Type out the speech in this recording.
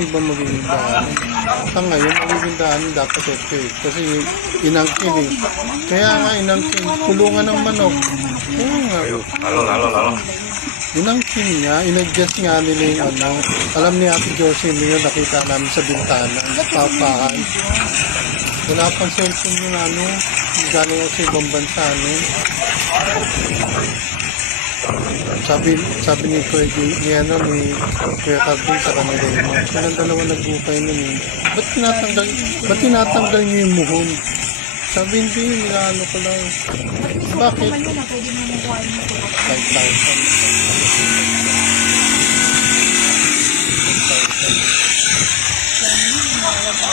iba magiging daanan. Sa ngayon, magiging daanan dapat ito eh. Kasi inangkin eh. Kaya nga inangkin, kulungan ng manok. Kaya nga. Lalo. Inangkin niya, in-adjust nga nila yung ano. Alam ni Ate Josie yun, nakita namin sa bintana. Papahan. Wala pang cellphone yung ano. Galing ako sa ibang bansa, ano. Sabi ni Kuya ni Kuya Calvin sa kanila yun. Silang dalawa nagbukay nun eh. Ba't tinatanggal niyo yung muhon? Sabi hindi, nilaano ko lang. Bakit? 5,000.